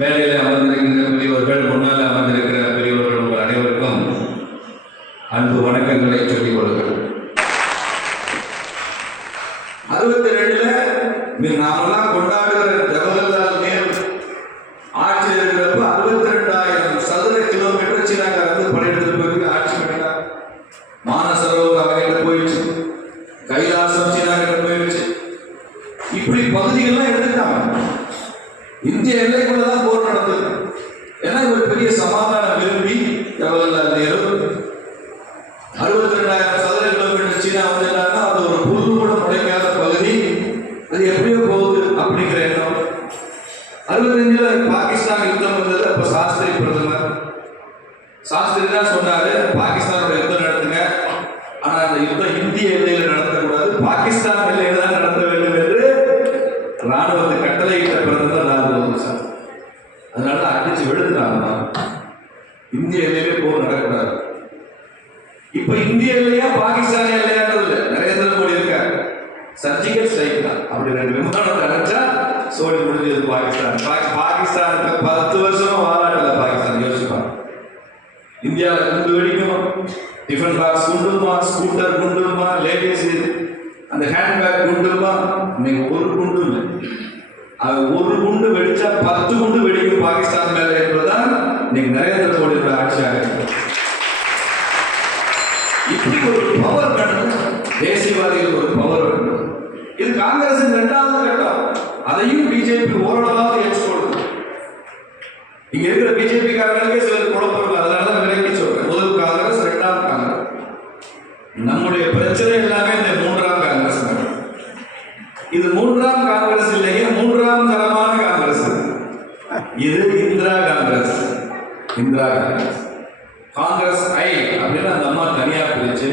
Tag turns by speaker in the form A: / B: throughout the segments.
A: மேலையில் அமர்ந்திருக்கின்ற பெரியவர்கள் முன்னால் அமர்ந்திருக்கிற பெரியவர்கள் உங்கள் அனைவருக்கும் அன்பு வணக்கங்களை சொல்லிக் கொள்கிறேன். அறுபத்தி ரெண்டுல நாம காங்கிரசின் இரண்டாவது கட்டம் அதையும் பிஜேபி ஓரளவாக ஏற்றுக்கொள்ளும். இங்க இருக்கிற பிஜேபி காரர்களுக்கு சிலர் குழப்பம் இருக்கு அதனால தான் விலக்கி சொல்றேன் முதல் காங்கிரஸ் இரண்டாம் காங்கிரஸ் நம்முடைய பிரச்சனை எல்லாமே இந்த மூன்றாம் காங்கிரஸ் தான். இது மூன்றாம் காங்கிரஸ் இல்லையே மூன்றாம் தரமான காங்கிரஸ் இது இந்திரா காங்கிரஸ் இந்திரா காங்கிரஸ் காங்கிரஸ் ஐ அப்படின்னு அந்த அம்மா தனியா பிரிச்சு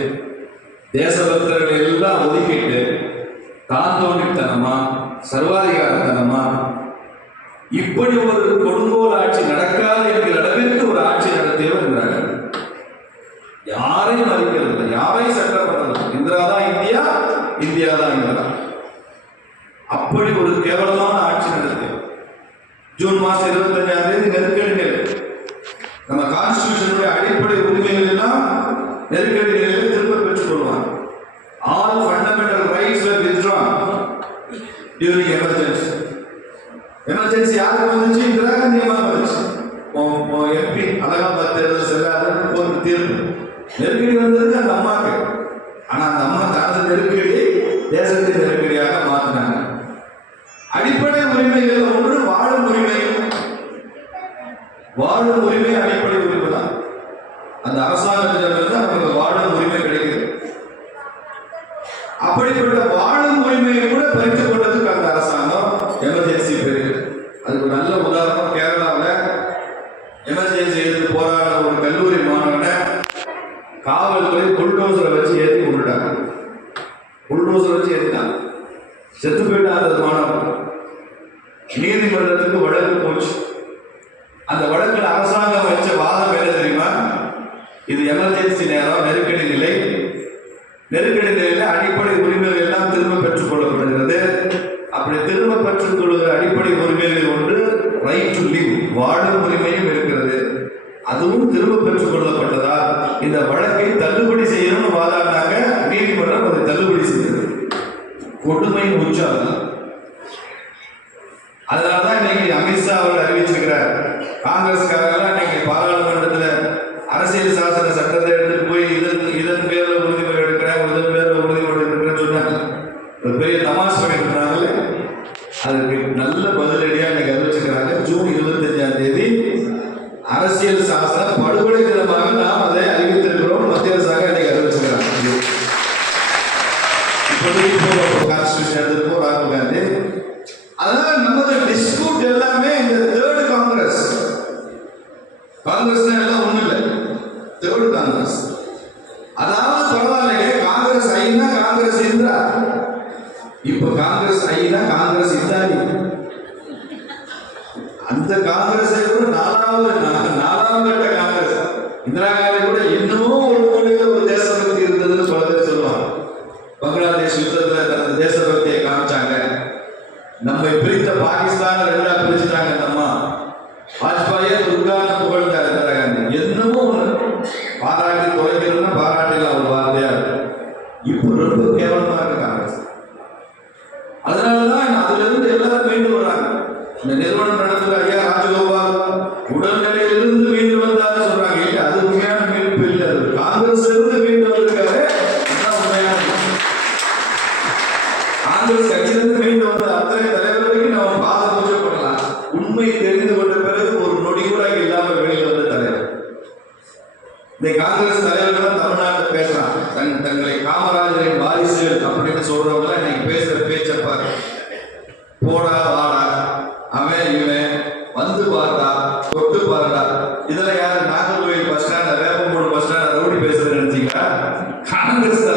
A: தேசபக்தர்களை எல்லாம் ஒதுக்கிட்டு தான் தோண்டித்தனமா சர்வாதிகாரத்தனமா இப்படி ஒரு கொடுங்கோல் ஆட்சி நடக்காது என்கிற அளவிற்கு ஒரு ஆட்சி நடத்தியவர் இந்திரா காந்தி யாரையும் மதிக்கிறது இல்லை யாரையும் சட்டம் பண்ணல இந்திரா தான் இந்தியா இந்தியா தான் இந்திரா அப்படி ஒரு கேவலமான ஆட்சி நடத்தியவர் ஜூன் மாசம் இருபத்தஞ்சாம் தேதி நெருக்கடி நிலை நம்ம கான்ஸ்டியூஷனுடைய அடிப்படை உரிமைகள் எல்லாம் நெருக்கடி நிலையில் திரும்ப பெற்றுக் கொள்வாங்க. All fundamental rights were withdrawn during emergency. Emergency யாருக்கு வந்துச்சு? இந்திரா காந்தி அம்மா வந்துச்சு எம்பி அலகாபாத் தேர்தல் செல்லாத ஒரு தீர்ப்பு. நெருக்கடி வந்தது அந்த அம்மாவுக்கு. ஆனா அந்த அம்மா தனது நெருக்கடி தேசத்தின் வாழும் உரிமை அடிப்படை உரிமை தான் அந்த அரசாங்கத்திலிருந்து நமக்கு வாழும் உரிமை கிடைக்குது. அப்படிப்பட்ட வாழும் உரிமையை கூட பறித்து கொண்டதுக்கு அந்த அரசாங்கம் எமர்ஜென்சி பேரு. அதுக்கு ஒரு நல்ல உதாரணம் கேரளாவில் எமர்ஜென்சி எடுத்து போராட ஒரு கல்லூரி மாணவனை காவல்துறை புல்டோசரை வச்சு ஏற்றி கொண்டுட்டாங்க. புல்டோசரை வச்சு ஏற்றிட்டாங்க செத்து போயிட்டான் அந்த மாணவன். நீதிமன்றத்துக்கு வழக்கு போச்சு. அந்த வழக்கில் அரசாங்கம் வச்ச வாதம் என்ன தெரியுமா? இது எமர்ஜென்சி நேரம் நெருக்கடி நிலை. நெருக்கடி நிலையில் அடிப்படை உரிமைகள் எல்லாம் திரும்ப பெற்றுக் கொள்ளப்படுகிறது. அப்படி திரும்ப பெற்றுக் கொள்கிற அடிப்படை உரிமைகளில் ஒன்று ரைட் டு லிவ் வாழும் உரிமையும் இருக்கிறது. அதுவும் திரும்ப பெற்றுக் கொள்ளப்பட்டதால் இந்த வழக்கை தள்ளுபடி செய்யணும்னு வாதாடினாங்க நீதிமன்றம் அதை தள்ளுபடி செய்தது. கொடுமையின் உச்சம் காங்கிரஸ்காரங்களாம் இன்னைக்கு பாராளுமன்றத்துல அரசியல் சாசன சட்டத்தை எடுத்துட்டு போய் இதன் இதன் பேர்ல உறுதிமொழி எடுக்கிறேன் இதன் பேர்ல உறுதிமொழி எடுக்கிறேன்னு சொன்னாங்க. பெரிய Congress uh,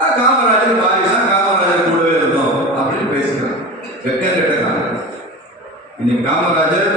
A: காமராஜர் வாரிசா காமராஜர் கூடவே இருந்தோம் அப்படின்னு பேசுகிறார். வெக்கம் கெட்ட காமராஜர் இன்னைக்கு காமராஜர்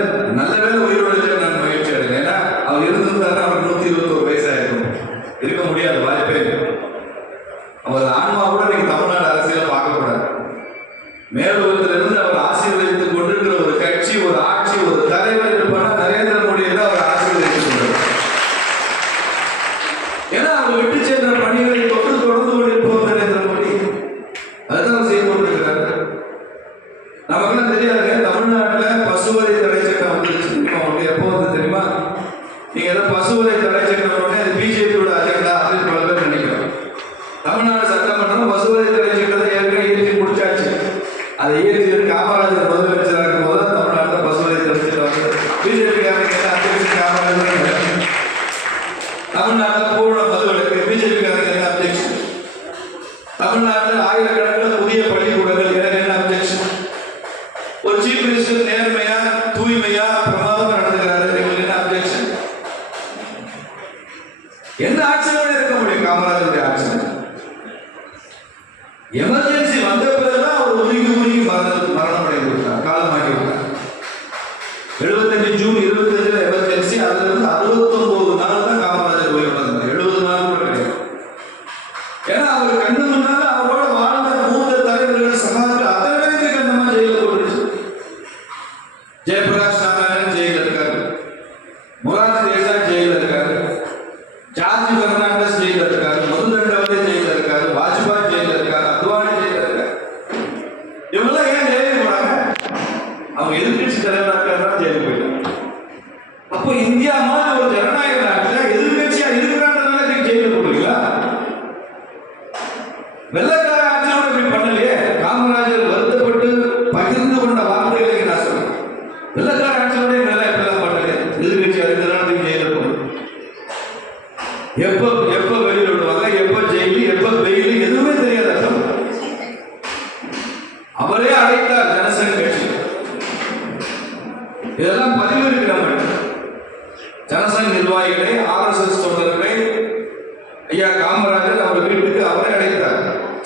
A: natureza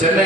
A: சென்னை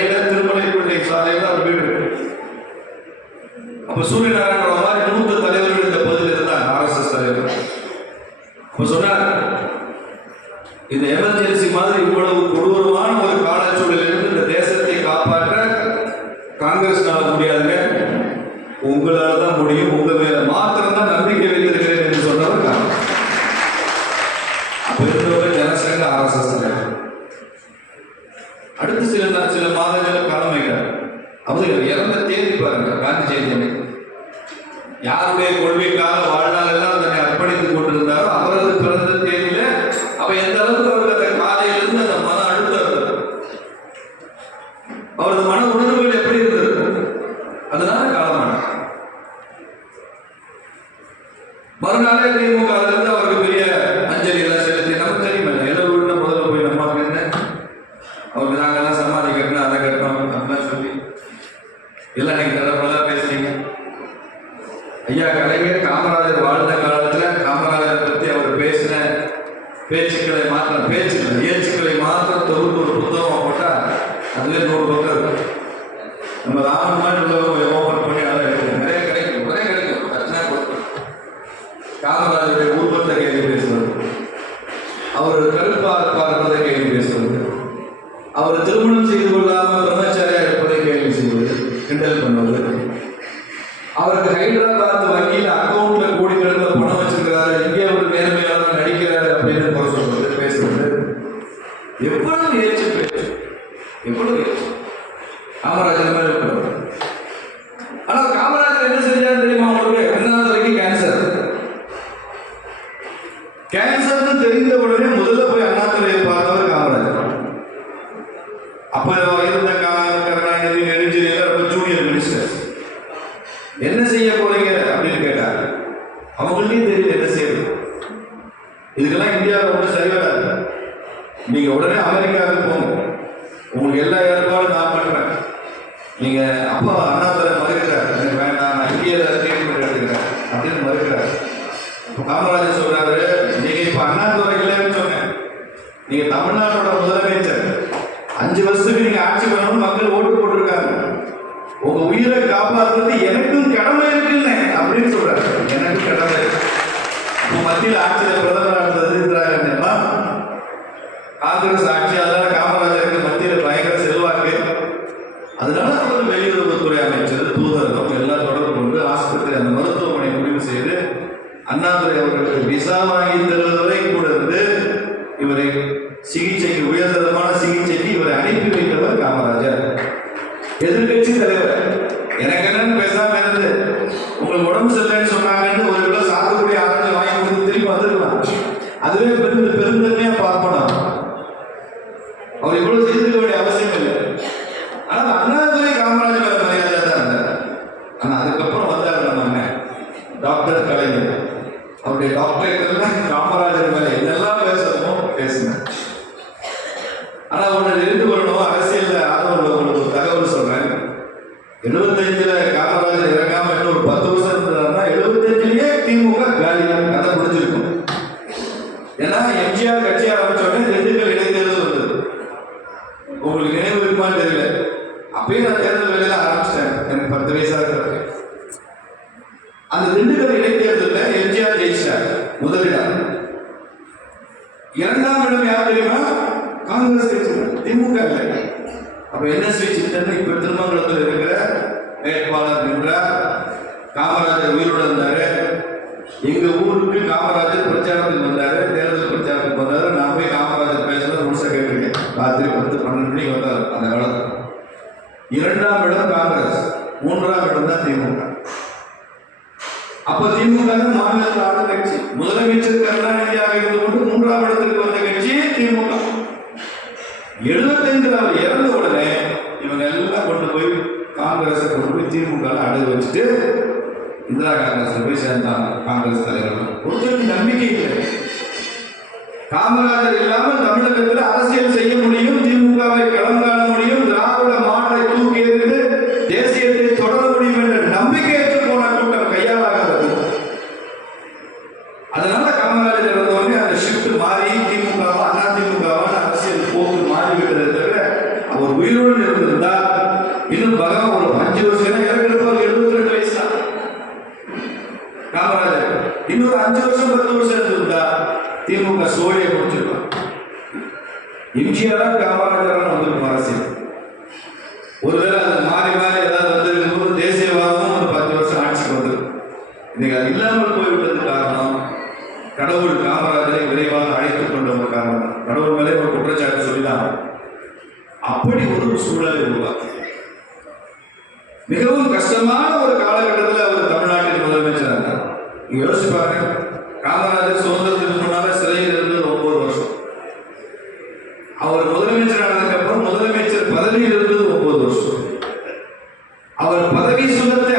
A: மறுநாள் எதையும் காலம் Me acuerdo que அஞ்சு வருஷத்துக்கு நீங்க ஆட்சி பண்ணணும் மக்கள் ஓட்டு போட்டிருக்காங்க. உங்க உயிரை காப்பாற்றுறது எனக்கும் கடமை இருக்குன்னு அப்படின்னு சொல்றாரு. எனக்கும் கடமை மத்தியில் ஆட்சியில் பிரதமராக இருந்தது இந்திரா காங்கிரஸ் ஊருக்கு காமராஜர் பிரச்சாரத்துக்கு வந்தாரு தேர்தல் பிரச்சாரத்துக்கு வந்தார். நான் போய் காமராஜர் பேசுறது முழுச கேட்டிருக்கேன் ராத்திரி பத்து பன்னெண்டு மணி வந்தார் அந்த காலத்தில். இரண்டாம் இடம் காங்கிரஸ் மூன்றாம் இடம் தான் திமுக. அப்ப திமுக மாநிலத்தில் ஆளும் கட்சி. முதலமைச்சர் கருணாநிதியாக இருந்து கொண்டு மூன்றாம் இடத்திற்கு வந்த கட்சியே திமுக. எழுபத்தைந்து இறந்த உடனே இவங்க எல்லாம் கொண்டு போய் காங்கிரஸ் கொண்டு போய் திமுக அடகு வச்சுட்டு இந்திரா காங்கிரஸ் போய் சேர்ந்தாங்க காங்கிரஸ் தலைவர்கள். ஒருத்தருக்கு நம்பிக்கை இல்லை. காமராஜர் இல்லாமல் தமிழகத்தில் அரசியல் செய்ய முடியும் திமுகவை களம் காண முடியும் திராவிட மாற்றை தூக்கி எறிந்து தேசியத்தை தொடர முடியும் என்ற நம்பிக்கை போன கூட்டம் கையாளாகாது அதனால காமராஜர் இருந்தவங்க அந்த ஷிஃப்ட் மாறி திமுகவா அதிமுகவான அரசியல் போகுது día அவர் பதவி சுகத்தை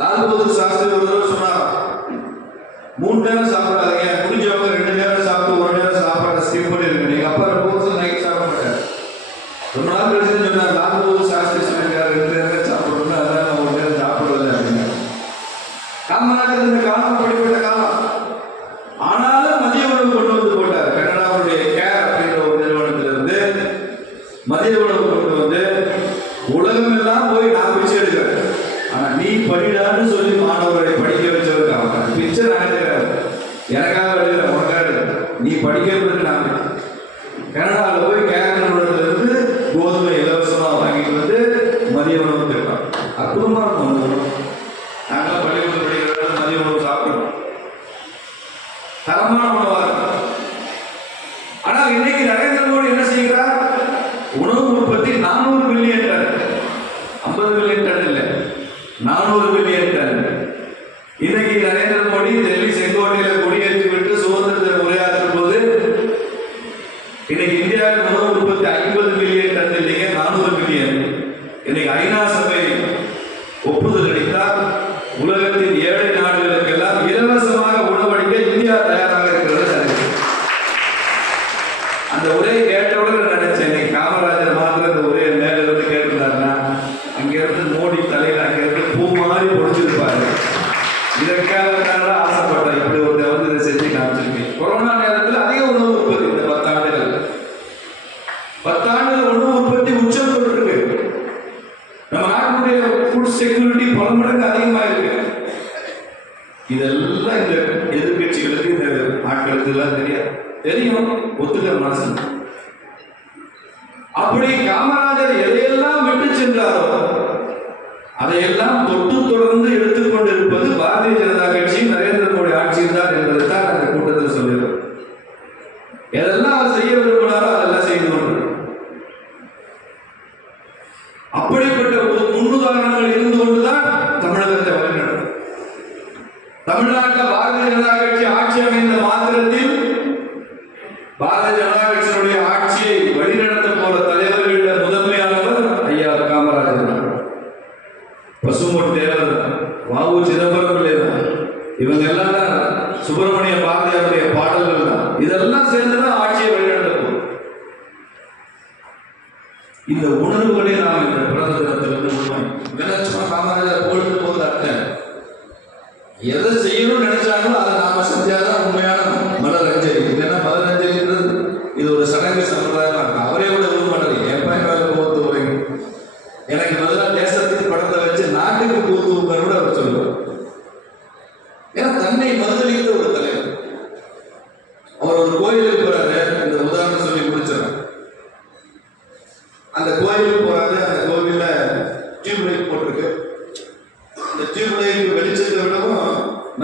A: நாற்பது சாஸ்திரி ஒரு சொன்னாராம். மூணு நேரம் சாப்பிடாதீங்க முடிஞ்ச தரமான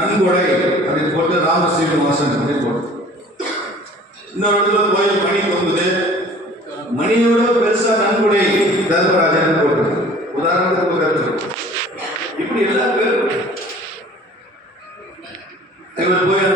A: நன்கொடை அப்படின்னு போட்டு ராம ஸ்ரீனிவாசன் அப்படின்னு போட்டு. இன்னொரு இடத்துல கோயில் மணி தொங்குது. மணியோட பெருசா நன்கொடை தர்மராஜன் போட்டு. உதாரணத்துக்கு கருத்து இப்படி எல்லா பேரும். இவர் போய்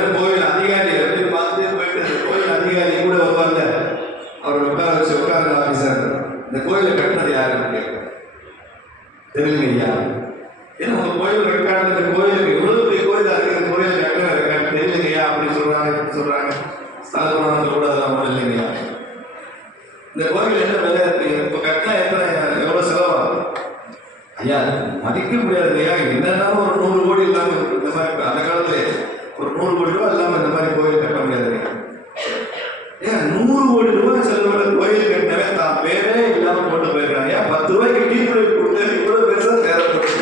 A: நூறு கோடி ரூபாய் செலவுல கோயில் கட்டினவன் தான். பேரே இல்லாம போட்டு போயிருக்கிறான். பத்து ரூபாய்க்கு டீ கொடுத்து இவ்வளவு பெருசா தேவைப்படுது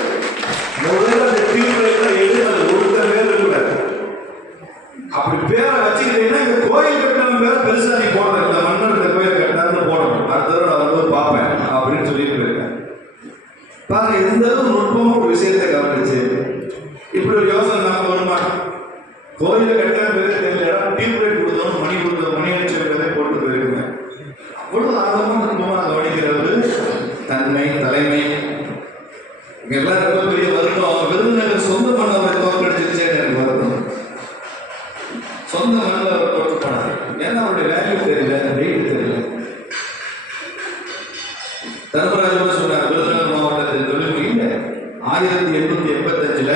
A: ஆயிரத்தி எண்ணூற்றி எண்பத்தஞ்சில்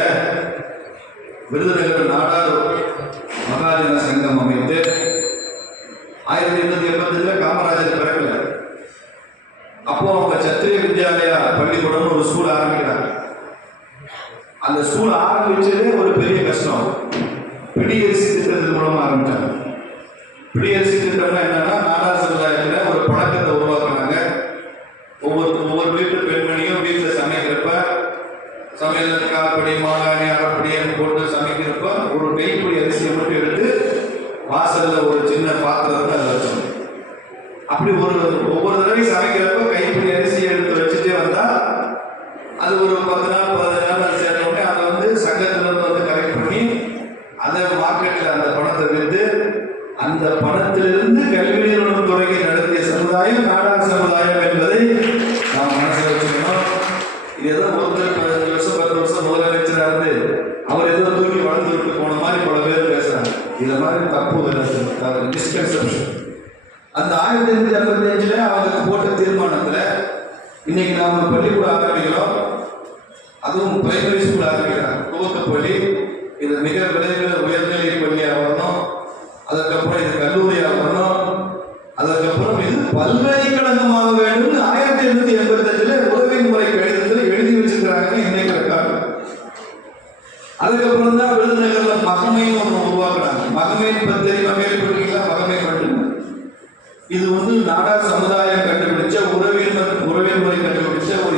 A: விருதுநகர் நாடா இது வந்து நாடா சமுதாயம் கண்டுபிடிச்ச உறவியல் மற்றும் முறை கண்டுபிடிச்ச ஒரு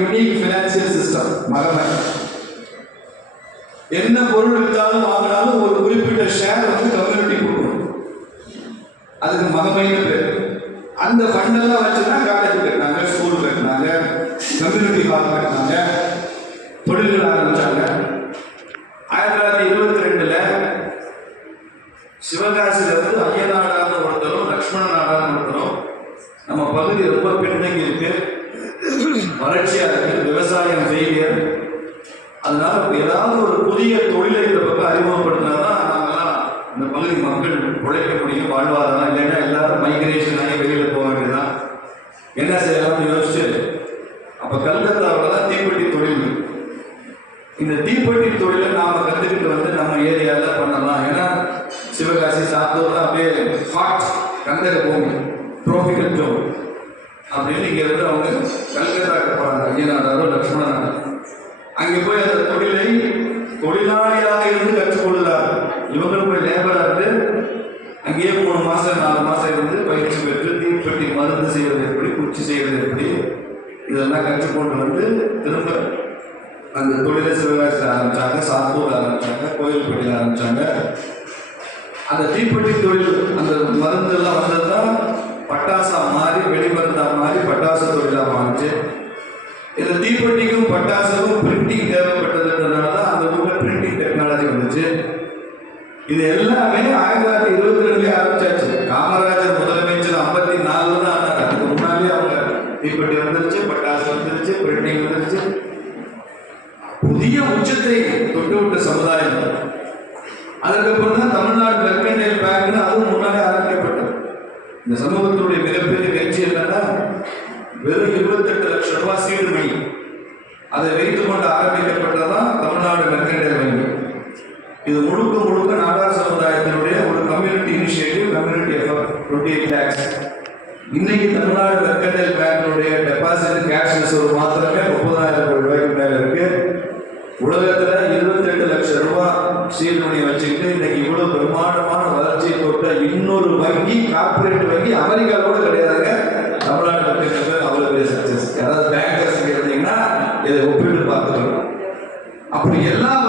A: யூனிக் பினான்சியல் சிஸ்டம் மகமை. என்ன பொருள் எடுத்தாலும் வாங்கினாலும் ஒரு குறிப்பிட்ட ஷேர் வந்து கம்யூனிட்டி கொடுக்கணும். அதுக்கு மகமைன்னு பேர். அந்த ஃபண்டெல்லாம் வச்சுன்னா காலேஜ் கட்டினாங்க ஸ்கூல் கட்டினாங்க கம்யூனிட்டி ஹால் கட்டினாங்க தொழில்கள் ஆரம்பித்தாங்க ஆயிரத்தி தொள்ளாயிரத்தி இருபத்தி ரெண்டில் சிவகாசியில் வந்து ஐயநாடா லக்ஷ்மண நாடாக நடத்தணும் நம்ம பகுதி ரொம்ப பின்னங்கி இருக்கு. வறட்சியாக இருக்குது விவசாயம் செய்யல அதனால ஏதாவது ஒரு புதிய தொழிலை இந்த பக்கம் அறிமுகப்படுத்தினா தான் நாங்களாம் இந்த பகுதி மக்கள் உழைக்க முடியும் வாழ்வாதாரம். இல்லைன்னா எல்லாரும் மைக்ரேஷன் ஆகி வெளியில் போக தான் என்ன செய்யலாம்னு யோசிச்சு. அப்போ கல்கத்தாவில் தான் தீப்பெட்டி தொழில் இது எல்லாம் இன்னொரு வங்கி கார்பரேட் வங்கி அமெரிக்காவோட கிடையாதுங்க. தமிழ்நாட்டில் இருக்கிறது அவ்வளோ பெரிய சக்சஸ் யாராவது பேங்கர்ஸ் இருந்தீங்கன்னா இதை ஒப்பிட்டு பார்த்துக்கணும். அப்படி எல்லாம்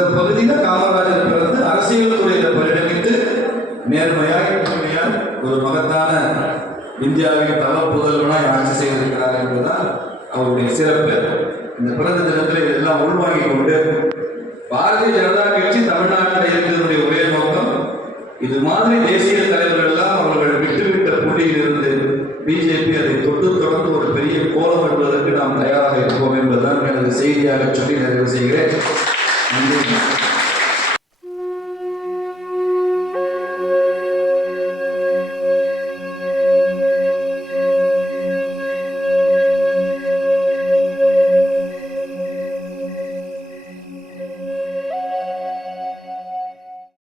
A: இந்த பகுதியில் காமராஜர் பிறந்து அரசியல் துறையில் பரிணமித்து நேர்மையாக ஒரு மகத்தான இந்தியாவின் தலை